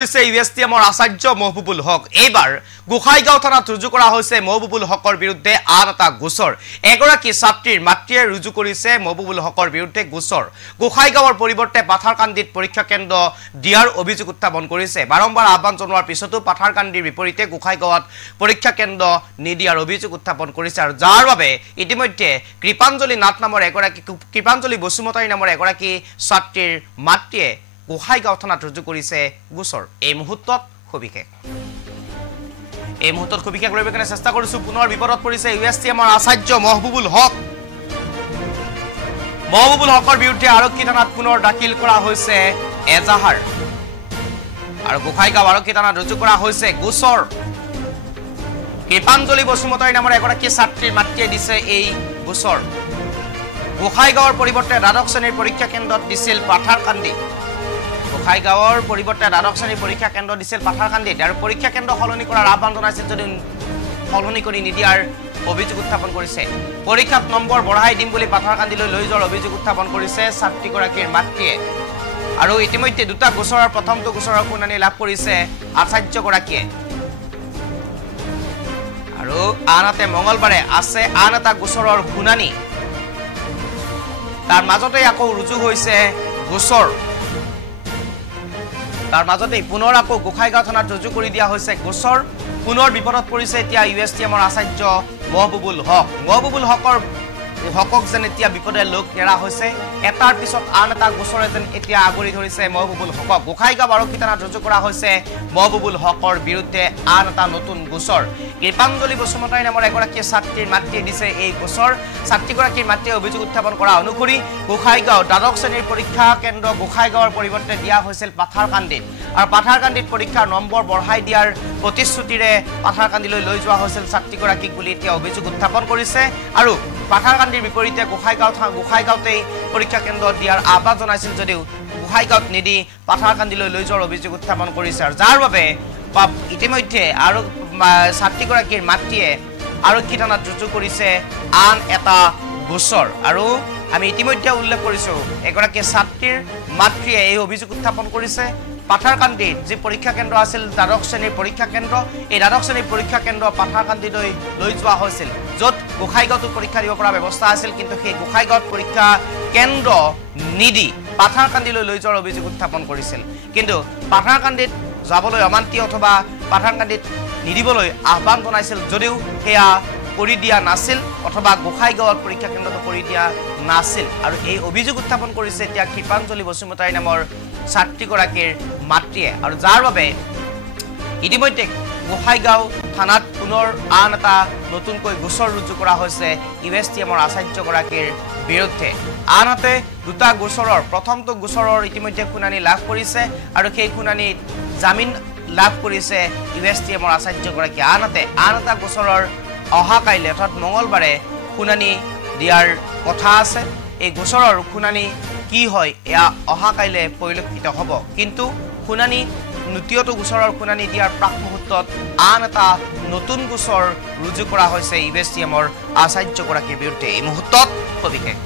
ইউএসটিএমৰ আচাৰ্য মহবুবুল হক এইবাৰ গোসাইগাঁও থানাত ৰুজু কৰা হৈছে মহবুবুল হকৰ বিৰুদ্ধে আন এটা গোচৰ এগৰাকী ছাত্ৰীৰ মাতৃয়ে ৰুজু কৰিছে মহবুবুল হকৰ বিৰুদ্ধে গোচৰ গোসাইগাঁৱৰ পৰিৱৰ্তে পাথাৰকান্দিত পৰীক্ষা কেন্দ্ৰ দিয়াৰ অভিযোগ উত্থাপন কৰিছে বাৰম্বাৰ আহ্বান জনোৱাৰ পিছতো পাথাৰকান্দিৰ বিপৰীতে গোসাইগাঁৱত পৰীক্ষা কেন্দ্ৰ নিদিয়াৰ অভিযোগ উত্থাপন কৰিছে আৰু যাৰ বাবে ইতিমধ্যে কৃপাঞ্জলি নাথ নামৰ এগৰাকী কৃপাঞ্জলি বসুমতাৰী নামৰ এগৰাকী ছাত্ৰীৰ মাতৃয়ে গোসাইগাঁও থানাত ৰুজু কৰিছে গোচৰ এই মুহূৰ্তত সবিশেষ লইবৰ কাৰণে চেষ্টা কৰিছো পুনৰ বিপদত পৰিছে ইউএসটিএমৰ আচাৰ্য মহবুবুল হকৰ বিৰুদ্ধে আৰক্ষী থানাত পুনৰ দাখিল কৰা হৈছে এজাহাৰ আৰু গোসাইগাঁও আৰক্ষী থানাত ৰুজু কৰা হৈছে গোচৰ কৃপাঞ্জলি বসুমতাৰী নামৰ এগৰাকী ছাত্ৰীৰ মাতৃয়ে দিছে এই গোচৰ গোসাইগাঁৱৰ পৰিৱৰ্তে দ্বাদশ শ্ৰেণীৰ পৰীক্ষা কেন্দ্ৰত দিছিল পাথাৰকান্দি গোসাইগাঁৱৰ পৰিৱৰ্তে দ্বাদশ শ্ৰেণীৰ পৰীক্ষা কেন্দ্ৰ দিছিল পাথাৰকান্দিত আৰু পৰীক্ষা কেন্দ্ৰ সলনি কৰাৰ আহ্বান জনাইছিল যদিও সলনি কৰি নিদিয়াৰ অভিযোগ উত্থাপন কৰিছে পৰীক্ষাত নম্বৰ বঢ়াই দিম বুলি পাথাৰকান্দিলৈ লৈ যোৱাৰ অভিযোগ উত্থাপন কৰিছে ছাত্ৰীগৰাকীৰ মাতৃয়ে আৰু ইতিমধ্যে দুটা গোচৰৰ প্ৰথমটো গোচৰৰ শুনানি লাভ কৰিছে আচাৰ্যগৰাকীয়ে আৰু আনহাতে মঙলবাৰে আছে আন এটা গোচৰৰ শুনানি তাৰ মাজতে আকৌ ৰুজু হৈছে গোচৰ তাৰ মাজতে পুনৰ আকৌ গোসাইগাঁও থানাত ৰুজু কৰি দিয়া হৈছে গোচৰ পুনৰ বিপদত পৰিছে এতিয়া ইউএসটিএমৰ আচাৰ্য মহবুবুল হকক যেন এতিয়া বিপদে লোক নেৰা হৈছে এটাৰ পিছত আন এটা গোচৰে যেন এতিয়া আগৰি ধৰিছে মহবুবুল হকক গোসাইগাঁও আৰক্ষী থানাত ৰুজু কৰা হৈছে মহবুবুল হকৰ বিৰুদ্ধে আন এটা নতুন গোচৰ কৃপাঞ্জলি বসুমতাৰী নামৰ এগৰাকী ছাত্ৰীৰ মাতৃয়ে দিছে এই গোচৰ ছাত্ৰীগৰাকীৰ মাতৃয়ে অভিযোগ উত্থাপন কৰা অনুসৰি গোসাইগাঁও দ্বাদশ শ্ৰেণীৰ পৰীক্ষা কেন্দ্ৰ গোসাইগাঁৱৰ পৰিৱৰ্তে দিয়া হৈছিল পাথাৰকান্দিত আৰু পাথাৰকান্দিত পৰীক্ষাৰ নম্বৰ বঢ়াই দিয়াৰ প্ৰতিশ্ৰুতিৰে পাথাৰকান্দিলৈ লৈ যোৱা হৈছিল ছাত্ৰীগৰাকীক বুলি এতিয়া অভিযোগ উত্থাপন কৰিছে আৰু পাথাৰকান্দিৰ বিপৰীতে গোসাইগাঁৱতেই পৰীক্ষা কেন্দ্ৰ দিয়াৰ আহ্বান জনাইছিল যদিও গোসাইগাঁৱত নিদি পাথাৰকান্দিলৈ লৈ যোৱাৰ অভিযোগ উত্থাপন কৰিছে আৰু যাৰ বাবে ইতিমধ্যে আৰু ছাত্ৰীগৰাকীৰ মাতৃয়ে আৰক্ষী থানাত ৰুজু কৰিছে আন এটা গোচৰ আৰু আমি ইতিমধ্যে উল্লেখ কৰিছো এগৰাকী ছাত্ৰীৰ মাতৃয়ে এই অভিযোগ উত্থাপন কৰিছে পাথাৰকান্দিত যি পৰীক্ষা কেন্দ্ৰ আছিল দ্বাদশ শ্ৰেণীৰ পৰীক্ষা কেন্দ্ৰ এই দ্বাদশ শ্ৰেণীৰ পৰীক্ষা কেন্দ্ৰ পাথাৰকান্দিলৈ লৈ যোৱা হৈছিল য'ত গোসাইগাঁৱত পৰীক্ষা দিব পৰা ব্যৱস্থা আছিল কিন্তু সেই গোসাইগাঁৱত পৰীক্ষা কেন্দ্ৰ নিদি পাথাৰকান্দিলৈ লৈ যোৱাৰ অভিযোগ উত্থাপন কৰিছিল কিন্তু পাথাৰকান্দিত যাবলৈ অমান্তি অথবা পাথাৰকান্দিত নিদিবলৈ আহ্বান জনাইছিল যদিও সেয়া কৰি দিয়া নাছিল অথবা গোসাইগাঁৱত পৰীক্ষা কেন্দ্ৰটো কৰি দিয়া নাছিল আৰু এই অভিযোগ উত্থাপন কৰিছে এতিয়া কৃপাঞ্জলি বসুমতাৰী নামৰ ছাত্ৰীগৰাকীৰ মাতৃয়ে আৰু যাৰ বাবে ইতিমধ্যে গোসাইগাঁও থানাত পুনৰ আন এটা নতুনকৈ গোচৰ ৰুজু কৰা হৈছে ইউএসটিএমৰ আচাৰ্যগৰাকীৰ বিৰুদ্ধে আনহাতে দুটা গোচৰৰ প্ৰথমটো গোচৰৰ ইতিমধ্যে শুনানি লাভ কৰিছে আৰু সেই শুনানিত জামিন লাভ কৰিছে ইউএসটিএমৰ আচাৰ্যগৰাকী আনহাতে আন এটা গোচৰৰ অহা কাইলৈ অৰ্থাৎ মঙলবাৰে শুনানি দিয়াৰ কথা আছে এই গোচৰৰ শুনানি কি হয় এয়া অহা কাইলৈ পৰিলক্ষিত হ'ব কিন্তু শুনানি দ্বিতীয়টো গোচৰৰ শুনানি দিয়াৰ প্ৰাক মুহূৰ্তত আন এটা নতুন গোচৰ ৰুজু কৰা হৈছে ইউএসটিএমৰ আচাৰ্যগৰাকীৰ বিৰুদ্ধে এই মুহূৰ্তত সবিশেষ